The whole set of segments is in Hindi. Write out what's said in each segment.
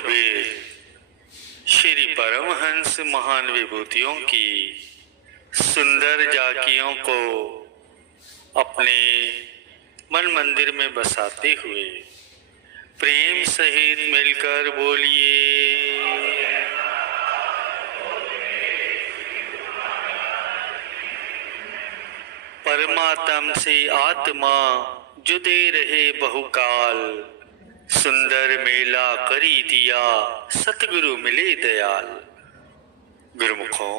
शोभित श्री परमहंस महान विभूतियों की सुंदर झांकियों को अपने मन मंदिर में बसाते हुए प्रेम सहित मिलकर बोलिए। परमात्म से आत्मा जुदे रहे बहुकाल, सुंदर मेला करी दिया सतगुरु मिले दयाल। गुरुमुखों,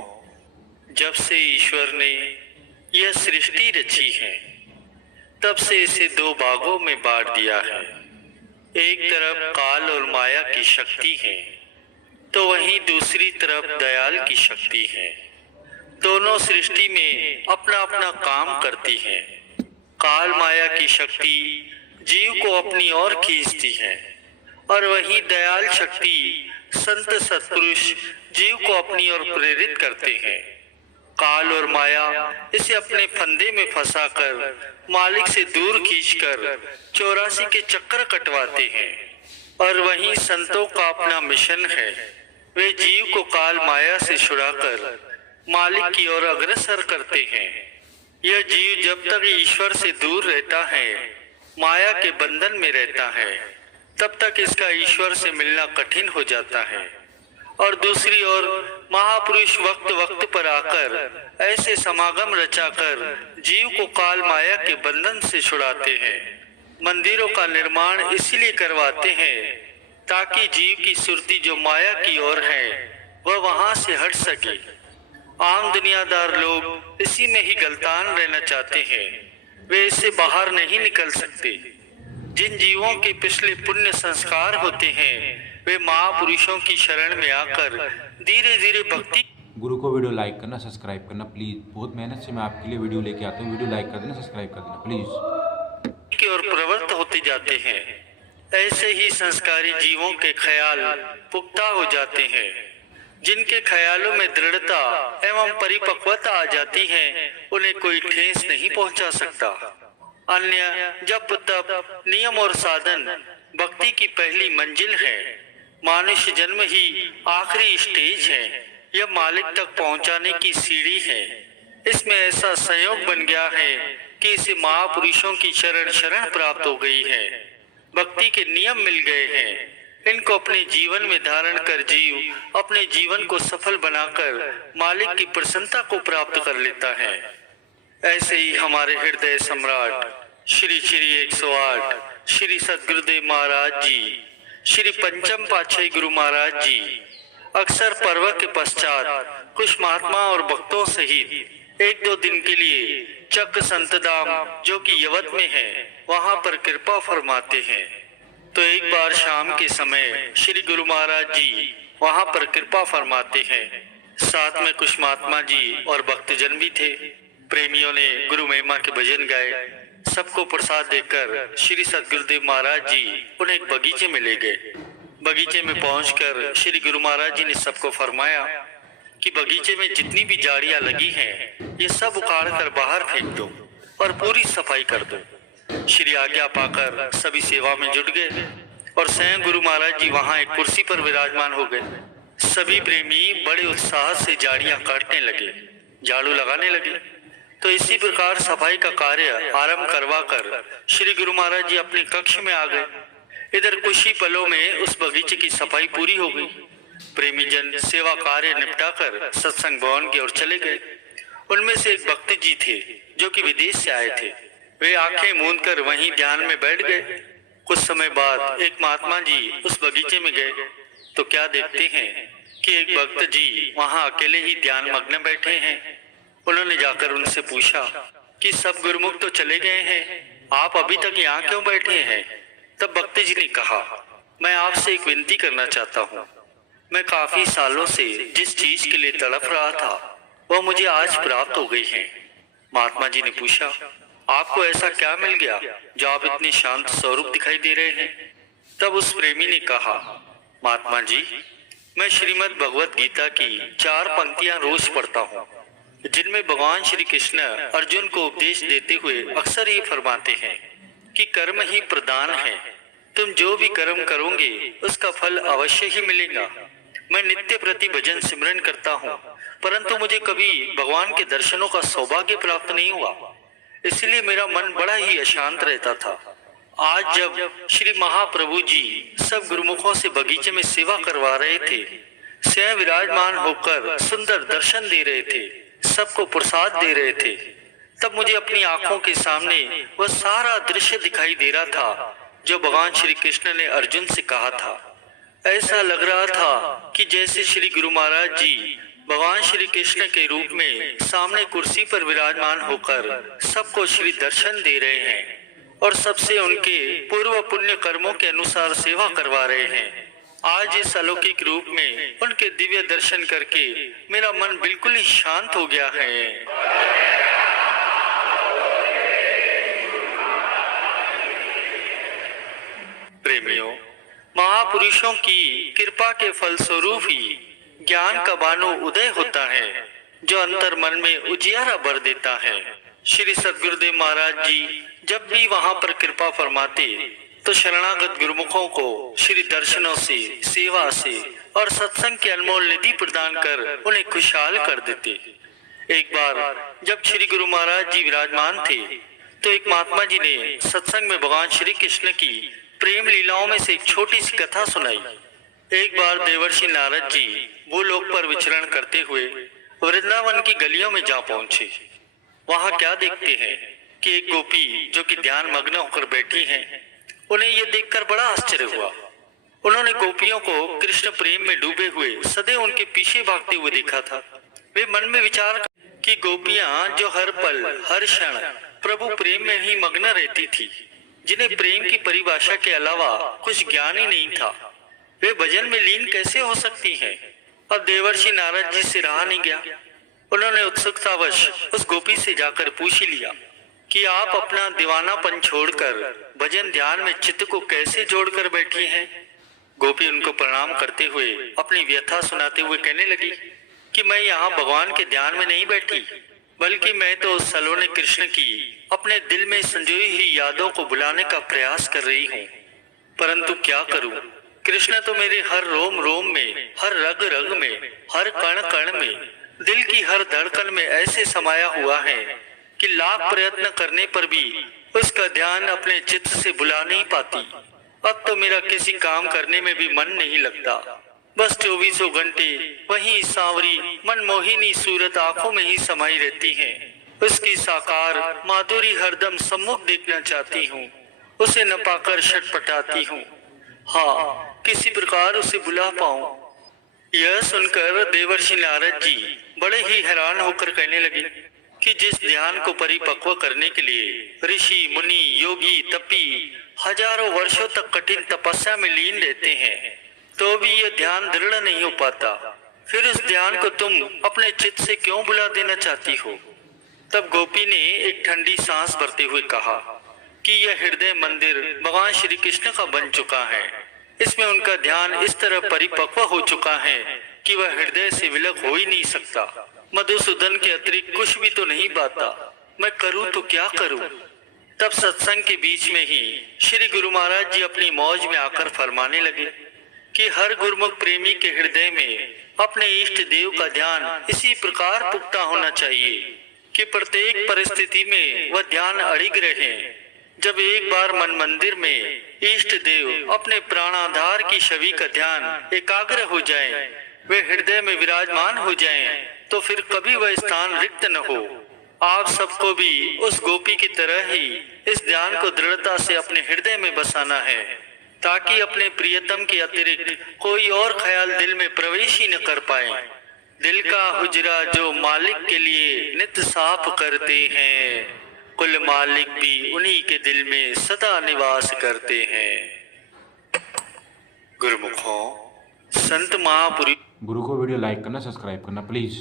जब से ईश्वर ने यह सृष्टि रची है तब से इसे दो भागों में बांट दिया है। एक तरफ काल और माया की शक्ति है तो वहीं दूसरी तरफ दयाल की शक्ति है। दोनों सृष्टि में अपना अपना काम करती है। काल माया की शक्ति जीव को अपनी ओर खींचती है और वहीं दयाल शक्ति संत सत्पुरुष जीव को अपनी ओर प्रेरित करते हैं। काल और माया इसे अपने फंदे में फंसाकर मालिक से दूर खींचकर 84 के चक्कर कटवाते हैं। और वहीं संतों का अपना मिशन है, वे जीव को काल माया से छुड़ाकर मालिक की ओर अग्रसर करते हैं। यह जीव जब तक ईश्वर से दूर रहता है, माया के बंधन में रहता है, तब तक इसका ईश्वर से मिलना कठिन हो जाता है। और दूसरी ओर महापुरुष वक्त वक्त पर आकर ऐसे समागम रचाकर जीव को काल माया के बंधन से छुड़ाते हैं। मंदिरों का निर्माण इसीलिए करवाते हैं ताकि जीव की सुरती जो माया की ओर है वह वहां से हट सके। आम दुनियादार लोग इसी में ही गलतान रहना चाहते हैं, वे इससे बाहर नहीं निकल सकते। जिन जीवों के पिछले पुण्य संस्कार होते हैं वे महापुरुषों की शरण में आकर धीरे धीरे भक्ति। गुरु को वीडियो लाइक करना, सब्सक्राइब करना प्लीज। बहुत मेहनत से मैं आपके लिए वीडियो लेके आता हूँ। वीडियो लाइक कर देना, सब्सक्राइब कर देना प्लीज। की ओर प्रवृत्त होते जाते हैं। ऐसे ही संस्कारी जीवों के ख्याल पुख्ता हो जाते हैं। जिनके ख्यालों में दृढ़ता एवं परिपक्वता आ जाती है उन्हें कोई ठेस नहीं पहुंचा सकता। अन्य जप तप नियम और साधन भक्ति की पहली मंजिल है। मनुष्य जन्म ही आखिरी स्टेज है। यह मालिक तक पहुंचाने की सीढ़ी है। इसमें ऐसा संयोग बन गया है कि इसे महापुरुषों की शरण प्राप्त हो गई है। भक्ति के नियम मिल गए हैं। इनको अपने जीवन में धारण कर जीव अपने जीवन को सफल बनाकर मालिक की प्रसन्नता को प्राप्त कर लेता है। ऐसे ही हमारे हृदय सम्राट श्री 108 श्री सद्गुरुदेव महाराज जी, श्री पंचम पातशाही गुरु महाराज जी अक्सर पर्व के पश्चात कुछ महात्मा और भक्तों सहित 1-2 दिन के लिए चक्र संतधाम जो कि यवत में है वहां पर कृपा फरमाते हैं। तो एक बार शाम के समय श्री गुरु महाराज जी वहां पर कृपा फरमाते हैं। साथ में कुछ महात्मा जी और भक्तजन भी थे। प्रेमियों ने गुरु महिमा के भजन गाए। सबको प्रसाद देकर श्री सद्गुरुदेव महाराज जी उन्हें एक बगीचे में ले गए। बगीचे में पहुंचकर श्री गुरु महाराज जी ने सबको फरमाया कि बगीचे में जितनी भी झाड़ियां लगी हैं ये सब उखाड़ कर बाहर फेंक दो और पूरी सफाई कर दो। श्री आज्ञा पाकर सभी सेवा में जुट गए और स्वयं गुरु महाराज जी वहां एक कुर्सी पर विराजमान हो गए। सभी प्रेमी बड़े उत्साह से झाड़ियां काटने लगे, झाड़ू लगाने लगे। तो इसी प्रकार सफाई का कार्य आरंभ करवाकर श्री गुरु महाराज जी अपने कक्ष में आ गए। इधर कुछ ही पलों में उस बगीचे की सफाई पूरी हो गई। प्रेमी जन सेवा कार्य निपटाकर सत्संग भवन की ओर चले गए। उनमें से एक भक्त जी थे जो कि विदेश से आए थे। वे आंखें मूंद कर वहीं ध्यान में बैठ गए। कुछ समय बाद एक महात्मा जी उस बगीचे में गए तो क्या देखते हैं कि एक भक्त जी वहां अकेले ही ध्यान मग्न बैठे हैं। उन्होंने जाकर उनसे पूछा कि सब गुरुमुख तो चले गए हैं, आप अभी तक यहाँ क्यों बैठे हैं? तब भक्त जी ने कहा, मैं आपसे एक विनती करना चाहता हूँ। मैं काफी सालों से जिस चीज के लिए तड़प रहा था वह मुझे आज प्राप्त हो गई है। महात्मा जी ने पूछा, आपको ऐसा क्या मिल गया जो आप इतने शांत स्वरूप दिखाई दे रहे हैं? तब उस प्रेमी ने कहा, महात्मा जी, मैं श्रीमद् भगवत गीता की 4 पंक्तियां रोज पढ़ता हूँ जिनमें भगवान श्री कृष्ण अर्जुन को उपदेश देते हुए अक्सर ये फरमाते हैं कि कर्म ही प्रधान है, तुम जो भी कर्म करोगे उसका फल अवश्य ही मिलेगा। मैं नित्य प्रति भजन सिमरन करता हूँ, परंतु मुझे कभी भगवान के दर्शनों का सौभाग्य प्राप्त नहीं हुआ, इसलिए मेरा मन बड़ा ही अशांत रहता था। आज जब श्री महाप्रभु जी सब गुरुमुखों से बगीचे में सेवा करवा रहे थे, स्वयं विराजमान होकर सुंदर दर्शन दे रहे थे, सबको प्रसाद दे रहे थे, तब मुझे अपनी आंखों के सामने वह सारा दृश्य दिखाई दे रहा था जो भगवान श्री कृष्ण ने अर्जुन से कहा था। ऐसा लग रहा था कि जैसे श्री गुरु महाराज जी भगवान श्री कृष्ण के रूप में सामने कुर्सी पर विराजमान होकर सबको श्री दर्शन दे रहे हैं और सबसे उनके पूर्व पुण्य कर्मों के अनुसार सेवा करवा रहे हैं। आज इस अलौकिक रूप में उनके दिव्य दर्शन करके मेरा मन बिल्कुल ही शांत हो गया है। प्रेमियों, महापुरुषों की कृपा के फलस्वरूप ही ज्ञान का बानु उदय होता है जो अंतर मन में उजियारा भर देता है। श्री सद्गुरुदेव महाराज जी जब भी वहां पर कृपा फरमाते तो शरणागत गुरुमुखों को श्री दर्शनों से, सेवा से और सत्संग की अनमोल निधि प्रदान कर उन्हें खुशहाल कर देते। एक बार जब श्री गुरु महाराज जी विराजमान थे तो एक महात्मा जी ने सत्संग में भगवान श्री कृष्ण की प्रेम लीलाओं में से एक छोटी सी कथा सुनाई। एक बार देवर्षि नारद जी भूलोक पर विचरण करते हुए वृंदावन की गलियों में जा पहुंचे। वहां क्या देखते हैं कि एक गोपी जो कि ध्यान मग्न होकर बैठी हैं, उन्हें यह देखकर बड़ा आश्चर्य हुआ। उन्होंने गोपियों को कृष्ण प्रेम में डूबे हुए सदैव उनके पीछे भागते हुए देखा था। वे मन में विचार कि गोपियां जो हर पल हर क्षण प्रभु प्रेम में ही मग्न रहती थी, जिन्हें प्रेम की परिभाषा के अलावा कुछ ज्ञान ही नहीं था, वे भजन में लीन कैसे हो सकती हैं। अब देवर्षि नारद जी से रहा नहीं गया। उन्होंने उत्सुकतावश उस गोपी से जाकर पूछ लिया कि आप अपना दीवानापन छोड़कर भजन ध्यान में चित्त को कैसे जोड़कर बैठी हैं। गोपी उनको प्रणाम करते हुए अपनी व्यथा सुनाते हुए कहने लगी कि मैं यहाँ भगवान के ध्यान में नहीं बैठी, बल्कि मैं तो उस सलोने कृष्ण की अपने दिल में संजोई हुई यादों को बुलाने का प्रयास कर रही हूँ। परंतु क्या करूँ, कृष्ण तो मेरे हर रोम रोम में, हर रग रग में, हर कण कण में, दिल की हर धड़कन में ऐसे समाया हुआ है कि लाख प्रयत्न करने पर भी उसका ध्यान अपने चित्त से बुला नहीं पाती। अब तो मेरा किसी काम करने में भी मन नहीं लगता, बस 24 घंटे वही सांवरी मनमोहिनी सूरत आंखों में ही समाई रहती है। उसकी साकार माधुरी हरदम सम्मुख देखना चाहती हूँ, उसे न पाकर छटपटाती हूँ। हाँ, किसी प्रकार उसे बुला पाऊं। यह सुनकर देवर्षि नारद जी बड़े ही हैरान होकर कहने लगे कि जिस ध्यान को परिपक्व करने के लिए ऋषि मुनि योगी तपी हजारों वर्षों तक कठिन तपस्या में लीन रहते हैं, तो भी यह ध्यान दृढ़ नहीं हो पाता, फिर उस ध्यान को तुम अपने चित्त से क्यों बुला देना चाहती हो। तब गोपी ने एक ठंडी सांस भरते हुए कहा कि यह हृदय मंदिर भगवान श्री कृष्ण का बन चुका है। इसमें उनका ध्यान इस तरह परिपक्व हो चुका है कि वह हृदय से विलग हो ही नहीं सकता। मधुसूदन के अतिरिक्त कुछ भी तो नहीं पाता, मैं करूं तो क्या करूं। तब सत्संग के बीच में ही श्री गुरु महाराज जी अपनी मौज में आकर फरमाने लगे कि हर गुरुमुख प्रेमी के हृदय में अपने इष्ट देव का ध्यान इसी प्रकार पुख्ता होना चाहिए कि प्रत्येक परिस्थिति में वह ध्यान अड़िग रहे। जब एक बार मन मंदिर में इष्ट देव अपने प्राणाधार की छवि का ध्यान एकाग्र हो जाए, वे हृदय में विराजमान हो जाएं, तो फिर कभी वह स्थान रिक्त न हो। आप सबको भी उस गोपी की तरह ही इस ध्यान को दृढ़ता से अपने हृदय में बसाना है, ताकि अपने प्रियतम के अतिरिक्त कोई और ख्याल दिल में प्रवेश ही न कर पाए। दिल का हुजरा जो मालिक के लिए नित्य साफ करते हैं, कुल मालिक भी उन्हीं के दिल में सदा निवास करते हैं। गुरुमुखों, संत महापुरुष। गुरु को वीडियो लाइक करना, सब्सक्राइब करना प्लीज़।